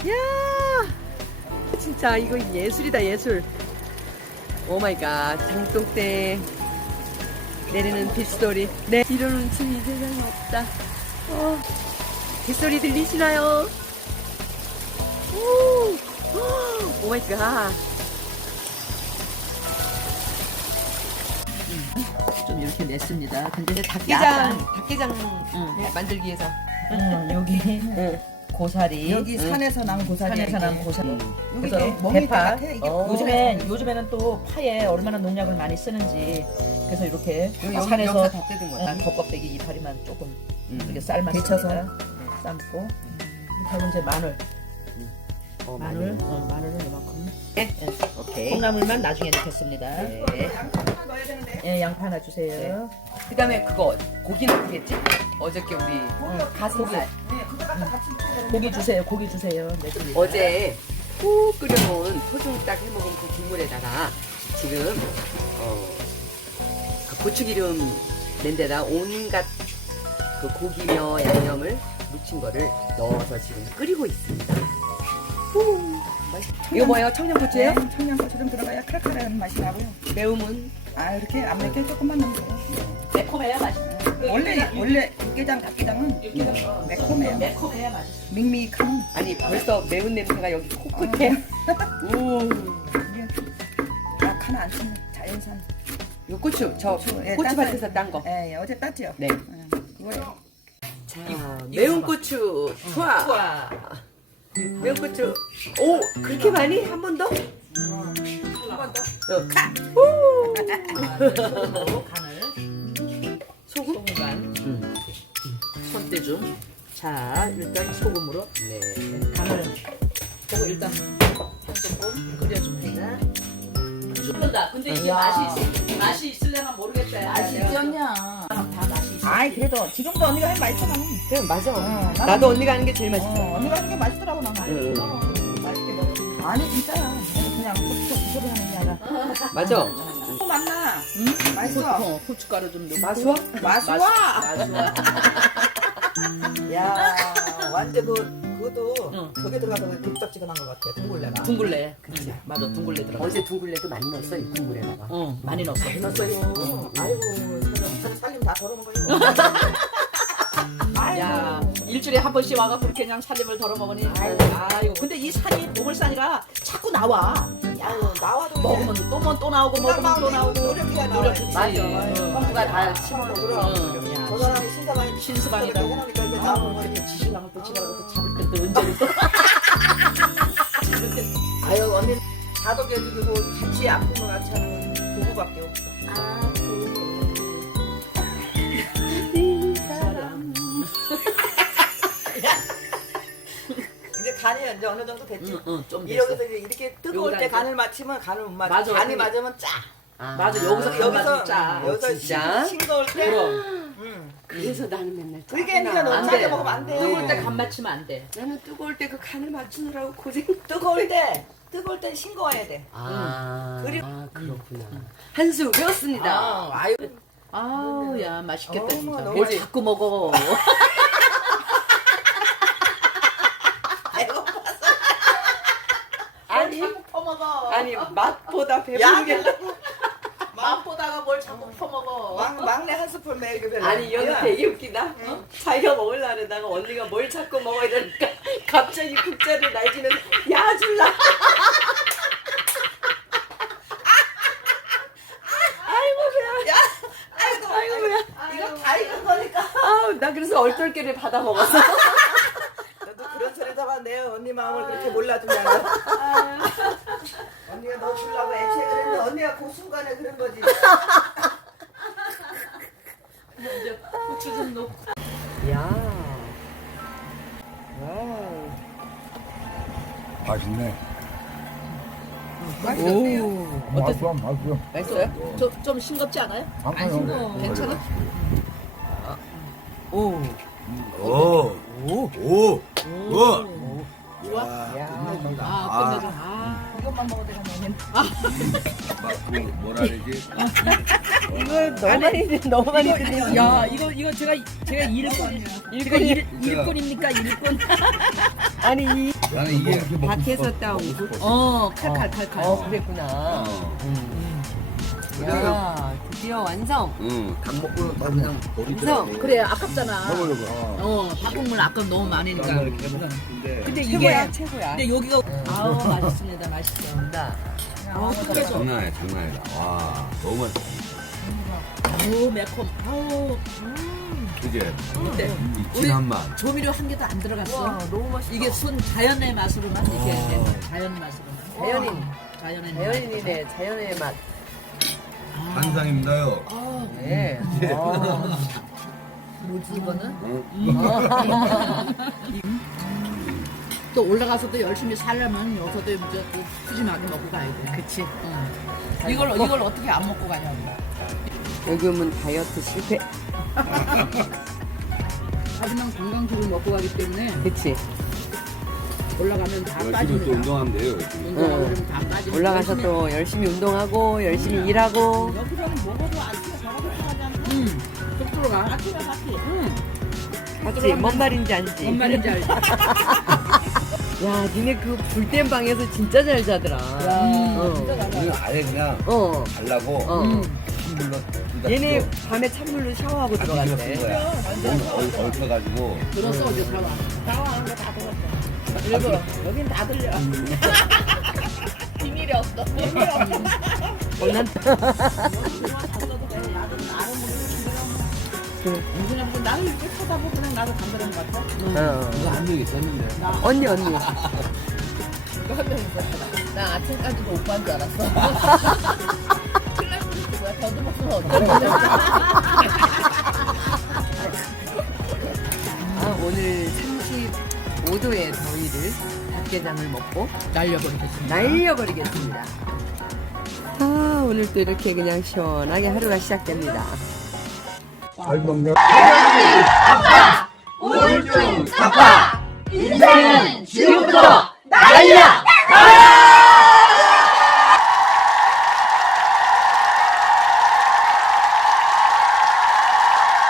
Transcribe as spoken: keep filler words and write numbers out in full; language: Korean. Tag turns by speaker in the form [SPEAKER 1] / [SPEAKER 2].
[SPEAKER 1] 야, 진짜 이거 예술이다 예술. 오 마이 갓. 장독대 내리는 빗소리. 네, 이러는 춤이 세상에 없다. 어, 빗소리 들리시나요? 오, 오 마이 갓.
[SPEAKER 2] 좀 이렇게 냈습니다. 근데
[SPEAKER 1] 닭게장,
[SPEAKER 2] 약간,
[SPEAKER 1] 닭게장
[SPEAKER 2] 응.
[SPEAKER 1] 만들기 위해서.
[SPEAKER 2] 음, 여기
[SPEAKER 1] 응.
[SPEAKER 2] 고사리,
[SPEAKER 3] 여기 산에서 난 고사리.
[SPEAKER 2] 산에서 난 고사리.
[SPEAKER 3] 여기
[SPEAKER 2] 그래서
[SPEAKER 3] 멍이
[SPEAKER 2] 대파.
[SPEAKER 3] 같아. 이게
[SPEAKER 1] 어.
[SPEAKER 2] 요즘엔 요즘에는 또 파에 얼마나 농약을 많이 쓰는지 그래서 이렇게
[SPEAKER 1] 여기 여기
[SPEAKER 2] 산에서
[SPEAKER 1] 여기서 다 뜯은 거다.
[SPEAKER 2] 응, 겉껍데기 이파리만 조금
[SPEAKER 1] 음.
[SPEAKER 2] 이렇게 삶았습니다.
[SPEAKER 3] 데쳐서.
[SPEAKER 2] 삶고 그리고 이제 마늘,
[SPEAKER 1] 어,
[SPEAKER 2] 마늘, 어, 마늘은 이만큼.
[SPEAKER 1] 네. 오케이.
[SPEAKER 2] 콩나물만 나중에 넣겠습니다.
[SPEAKER 1] 네.
[SPEAKER 3] 양파 넣어야 되는데.
[SPEAKER 2] 예, 양파 하나 주세요.
[SPEAKER 1] 그다음에 그거 고기 넣겠지? 어저께 우리 가슴살.
[SPEAKER 3] 네, 그거 갖다 같이 쳐.
[SPEAKER 2] 고기 주세요. 고기 주세요. 냈습니다.
[SPEAKER 1] 어제 푹 끓여놓은 토종 딱 해먹은 그 국물에다가 지금 어, 그 고추기름 낸 데다 온갖 그 고기며 양념을 묻힌 거를 넣어서 지금 끓이고 있습니다. 후, 맛있... 이거 뭐예요? 청양고추예요?
[SPEAKER 3] 네, 청양고추 좀 들어가야 칼칼한 맛이 나고요.
[SPEAKER 1] 매움은
[SPEAKER 3] 아 이렇게 안 맵게 조금만 넣으면 돼요.
[SPEAKER 2] 매콤해야 맛있어.
[SPEAKER 3] 원래 원래 육개장 닭게장은 매콤해요.
[SPEAKER 2] 매콤해야 맛있어.
[SPEAKER 3] 밍밍하면
[SPEAKER 1] 아니 벌써 매운 냄새가 여기 코끝에. 우.
[SPEAKER 3] 이게 약 하나 안 쓰는 자연산.
[SPEAKER 1] 이 고추 저
[SPEAKER 3] 고추, 예,
[SPEAKER 1] 고추밭에서
[SPEAKER 3] 땄어요.
[SPEAKER 1] 딴 거.
[SPEAKER 3] 예, 예, 어제 땄지요.
[SPEAKER 1] 네.
[SPEAKER 3] 예, 이거예요.
[SPEAKER 1] 자, 매운 고추 투하.
[SPEAKER 2] 우와.
[SPEAKER 1] 매운 고추. 오, 그렇게 많이? 한 번 더?
[SPEAKER 3] 한 번 더.
[SPEAKER 1] 어. 오.
[SPEAKER 2] 그리고 간을
[SPEAKER 1] 소금?
[SPEAKER 2] 소금 간,
[SPEAKER 1] 음.
[SPEAKER 2] 손대줌. 자, 일단 소금으로
[SPEAKER 1] 네.
[SPEAKER 2] 간을 하고 일단 조금 끓여줍니다. 끓는다. 근데 이게
[SPEAKER 3] 야.
[SPEAKER 2] 맛이 있, 맛이 있을려나 모르겠다.
[SPEAKER 3] 맛이 있었냐?
[SPEAKER 2] 다 맛이 있어.
[SPEAKER 3] 아이 그래도 지금도 언니가 하면 맛있어 나는.
[SPEAKER 1] 그래, 맞아.
[SPEAKER 3] 어, 나는-
[SPEAKER 1] 나도 언니가 하는 게 제일 맛있어.
[SPEAKER 3] 어, 언니가 하는 게 맛있더라고 나는.
[SPEAKER 1] 응.
[SPEAKER 3] 어, 맛있게 먹어. 아니 진짜야. 나는 그냥 고추 소리 하는 게 아니라.
[SPEAKER 1] 맞아.
[SPEAKER 3] 또 만나.
[SPEAKER 2] 응?
[SPEAKER 3] 맛있어.
[SPEAKER 2] 고, 어, 고춧가루 좀 넣고.
[SPEAKER 1] 마수와?
[SPEAKER 3] 맛있어.
[SPEAKER 2] 맛있어.
[SPEAKER 4] 야, 완전 그 그것도
[SPEAKER 2] 응.
[SPEAKER 4] 저게 들어가서 딥떡지근한 것 같아. 둥글레가.
[SPEAKER 2] 둥글레. 그치. 맞아, 둥글레 들어가.
[SPEAKER 1] 어제 둥글레도 많이 넣었어, 이 국물에다가.
[SPEAKER 2] 어, 많이 넣었어.
[SPEAKER 4] 잘 넣었어요. 아이고, 살림, 살림 다 덜어먹어요.
[SPEAKER 2] 야, 일주일에 한 번씩 와가 그렇게 그냥 살림을 덜어 먹으니. 아이고, 근데 이 산이 보물산이라 자꾸 나와.
[SPEAKER 4] 아유, 나와도
[SPEAKER 2] 먹으면 또, 뭐, 또 나오고, 먹으면 또 나오고.
[SPEAKER 4] 노력해야 나와.
[SPEAKER 2] 노력했지.
[SPEAKER 1] 맞아.
[SPEAKER 2] 어.
[SPEAKER 1] 형부가 다 심어놓고.
[SPEAKER 4] 그럼.
[SPEAKER 2] 야,
[SPEAKER 4] 저 사람이 신사방이
[SPEAKER 2] 신수방이다.
[SPEAKER 4] 그렇게 해놓으니까 이제
[SPEAKER 2] 아,
[SPEAKER 4] 나오는
[SPEAKER 2] 뭐
[SPEAKER 4] 거지.
[SPEAKER 2] 이렇게 지신랑을 또 지나고 또 잡을 때 또 언제를 또. 그렇게.
[SPEAKER 4] 아유, 언니 다독여 주고 같이 아프면 같이 하는 부부밖에 없어.
[SPEAKER 2] 아,
[SPEAKER 4] 이제 간이 이제 어느 정도 됐지.
[SPEAKER 2] 응, 응, 좀 됐어.
[SPEAKER 4] 여기서 이제 이렇게 뜨거울
[SPEAKER 2] 여기다
[SPEAKER 4] 때
[SPEAKER 2] 이제-
[SPEAKER 4] 간을 맞추면 간을 못 맞아.
[SPEAKER 2] 맞아.
[SPEAKER 4] 간이
[SPEAKER 2] 그게-
[SPEAKER 4] 맞으면 짜.
[SPEAKER 1] 아.
[SPEAKER 2] 맞아, 여기서 간
[SPEAKER 4] 여기서
[SPEAKER 2] 맞으면 짜.
[SPEAKER 1] 어,
[SPEAKER 4] 여기서
[SPEAKER 1] 진짜?
[SPEAKER 4] 싱- 싱거울 때.
[SPEAKER 2] 그럼.
[SPEAKER 4] 응.
[SPEAKER 1] 그래서 나는 맨날
[SPEAKER 4] 그게 니가 너무
[SPEAKER 2] 안
[SPEAKER 4] 짜게
[SPEAKER 2] 돼.
[SPEAKER 4] 먹으면 안 돼.
[SPEAKER 2] 뜨거울 때 간 맞추면 안 돼.
[SPEAKER 1] 나는 뜨거울 때 그 간을 맞추느라고 고생.
[SPEAKER 4] 뜨거울 때 뜨거울 때 싱거워야 돼.
[SPEAKER 1] 아,
[SPEAKER 4] 그리고-
[SPEAKER 1] 아 그렇구나. 한 수 배웠습니다.
[SPEAKER 4] 아, 아유.
[SPEAKER 2] 아우, 야, 맛있겠다,
[SPEAKER 4] 어머,
[SPEAKER 2] 진짜.
[SPEAKER 4] 너무
[SPEAKER 2] 뭘
[SPEAKER 1] 맛있-
[SPEAKER 2] 자꾸 먹어.
[SPEAKER 4] 아이고.
[SPEAKER 1] 아니,
[SPEAKER 2] 자꾸 퍼먹어.
[SPEAKER 1] 아니 맛보다
[SPEAKER 4] 야,
[SPEAKER 1] 배부른 게.
[SPEAKER 2] 맛보다가 뭘 자꾸 퍼먹어.
[SPEAKER 4] 막, 막내 한 스푼 매일 별로.
[SPEAKER 1] 아니 이 언니
[SPEAKER 4] 야,
[SPEAKER 1] 되게 웃기다. 어? 자기가 먹으려다가 언니가 뭘 자꾸 먹어야 되니까 갑자기 국자를 날지면서 야 줄라.
[SPEAKER 4] 아이고,
[SPEAKER 1] 아이고 뭐야.
[SPEAKER 4] 이거 다 익은 거니까.
[SPEAKER 1] 아우 나 그래서 얼떨결에 받아 먹었어.
[SPEAKER 4] 너도 그런 소리다가 내 언니 마음을 그렇게 몰라주냐. 언니가 너 주려고 애초에 그랬는데 언니가 그 순간에 그런 거지.
[SPEAKER 2] 이제 고추 좀 넣고.
[SPEAKER 1] 야. 와우.
[SPEAKER 5] 맛있네.
[SPEAKER 1] 오.
[SPEAKER 5] 맛있어, 맛있어.
[SPEAKER 1] 맛있어요?
[SPEAKER 2] 저, 좀 싱겁지 않아요?
[SPEAKER 5] 안
[SPEAKER 2] 싱거워. 괜찮아?
[SPEAKER 1] 오.
[SPEAKER 5] 오, 오, 오, 오.
[SPEAKER 2] 좋아?
[SPEAKER 1] 야.
[SPEAKER 2] 아, 끝내줘. 아,
[SPEAKER 3] 이것만 먹어도 되는
[SPEAKER 5] 뭐라 그러지?
[SPEAKER 1] 이거 너무 많이 너무 많이 드네.
[SPEAKER 2] 야 이거 이거 제가 제가 일꾼 제가 일 일꾼입니까 일꾼?
[SPEAKER 1] 아니 이
[SPEAKER 5] 나는 이게 이렇게 먹고
[SPEAKER 1] 밖에서
[SPEAKER 5] 싶어.
[SPEAKER 1] 따온
[SPEAKER 5] 먹고 싶어.
[SPEAKER 2] 어 칼칼칼칼.
[SPEAKER 1] 어 그랬구나.
[SPEAKER 5] 어. 그냥
[SPEAKER 1] 야 드디어 완성.
[SPEAKER 5] 응, 닭 먹고는 다 그냥 버리더라고.
[SPEAKER 2] 그래 아깝잖아.
[SPEAKER 5] 먹으려고.
[SPEAKER 2] 어 밥국물 아까 너무 많으니까.
[SPEAKER 5] 나 이렇게 해먹고 싶은데.
[SPEAKER 2] 근데
[SPEAKER 1] 최고야
[SPEAKER 2] 이게
[SPEAKER 1] 최고야.
[SPEAKER 2] 근데 여기가 아우 맛있습니다 맛있어.
[SPEAKER 1] 나.
[SPEAKER 2] 어 끝에서
[SPEAKER 5] 장난 아니야, 장난 아니다. 와, 너무 맛있어.
[SPEAKER 2] 아우 매콤. 아우 음.
[SPEAKER 5] 그게
[SPEAKER 2] 근데
[SPEAKER 5] 이 진한 맛.
[SPEAKER 2] 조미료 한 개도 안 들어갔어.
[SPEAKER 1] 와 너무 맛있어.
[SPEAKER 2] 이게 순 자연의 맛으로만 이렇게
[SPEAKER 5] 와.
[SPEAKER 2] 된 거야. 자연 맛으로만.
[SPEAKER 1] 자연인.
[SPEAKER 2] 와, 자연의
[SPEAKER 1] 자연인이네 자연의 맛.
[SPEAKER 5] 한상입니다요.
[SPEAKER 2] 아,
[SPEAKER 1] 네. 아.
[SPEAKER 2] 뭐지 이거는?
[SPEAKER 5] 응?
[SPEAKER 2] 또 올라가서 또 열심히 살려면 여기서도 이제 또 푸짐하게 먹고 가야 돼.
[SPEAKER 1] 그치.
[SPEAKER 2] 응. 이걸 이걸 어떻게 안 먹고 가냐고.
[SPEAKER 1] 여기 오면 다이어트 실패.
[SPEAKER 2] 하지만 건강식을 먹고 가기 때문에
[SPEAKER 1] 그치.
[SPEAKER 2] 올라가면 다
[SPEAKER 5] 열심히 또
[SPEAKER 2] 빠집니다.
[SPEAKER 5] 운동하면 돼요. 열심히.
[SPEAKER 2] 운동하고
[SPEAKER 1] 응.
[SPEAKER 2] 그러면 다 빠집니다.
[SPEAKER 1] 올라가서
[SPEAKER 2] 열심히
[SPEAKER 1] 또 열심히 운동하고 열심히 일하고.
[SPEAKER 3] 여기서는 먹어도 아침에 저녁에 하잖아.
[SPEAKER 2] 응. 쏙 들어가.
[SPEAKER 3] 아침에 같이.
[SPEAKER 2] 응.
[SPEAKER 1] 맞지? 뭔 말인지 알지?
[SPEAKER 2] 뭔 말인지 알지?
[SPEAKER 1] 야, 니네 그 불된 방에서 진짜 잘 자더라. 어.
[SPEAKER 3] 진짜 잘
[SPEAKER 5] 우리는 아예 그냥
[SPEAKER 1] 어.
[SPEAKER 5] 달라고
[SPEAKER 1] 어.
[SPEAKER 5] 찬물로 둘다
[SPEAKER 1] 얘네 밤에 찬물로 샤워하고 들어간대.
[SPEAKER 5] 거야. 너무 얽혀가지고.
[SPEAKER 2] 들었어 어제 사와.
[SPEAKER 3] 나와하는 거 다 들었어.
[SPEAKER 2] 일부러.
[SPEAKER 3] 여긴 다 들려.
[SPEAKER 2] 비밀이 없어.
[SPEAKER 3] 비밀 없어.
[SPEAKER 1] 어, 난
[SPEAKER 3] 잤어도 돼. 나도 나름
[SPEAKER 2] 무슨 무슨
[SPEAKER 3] 나는 이렇게 쳐다보고 그냥 나도 담배는 것 같아.
[SPEAKER 1] 어.
[SPEAKER 5] 이거 한 명 있었는데.
[SPEAKER 1] 언니 언니.
[SPEAKER 3] 이거 한명 있었어. 나 아침까지도 오빠인 줄 알았어. 클래스는 뭐야? 더듬었으면 어떡해.
[SPEAKER 1] 아, 오늘 삼십오 도의 더위를 닭게장을 먹고
[SPEAKER 2] 날려버리겠습니다.
[SPEAKER 1] 날려버리겠습니다. 아, 오늘 또 이렇게 그냥 시원하게 하루가 시작됩니다.
[SPEAKER 5] 잘 먹네.
[SPEAKER 1] 우울증 타파! 인생은 지금부터 날이야!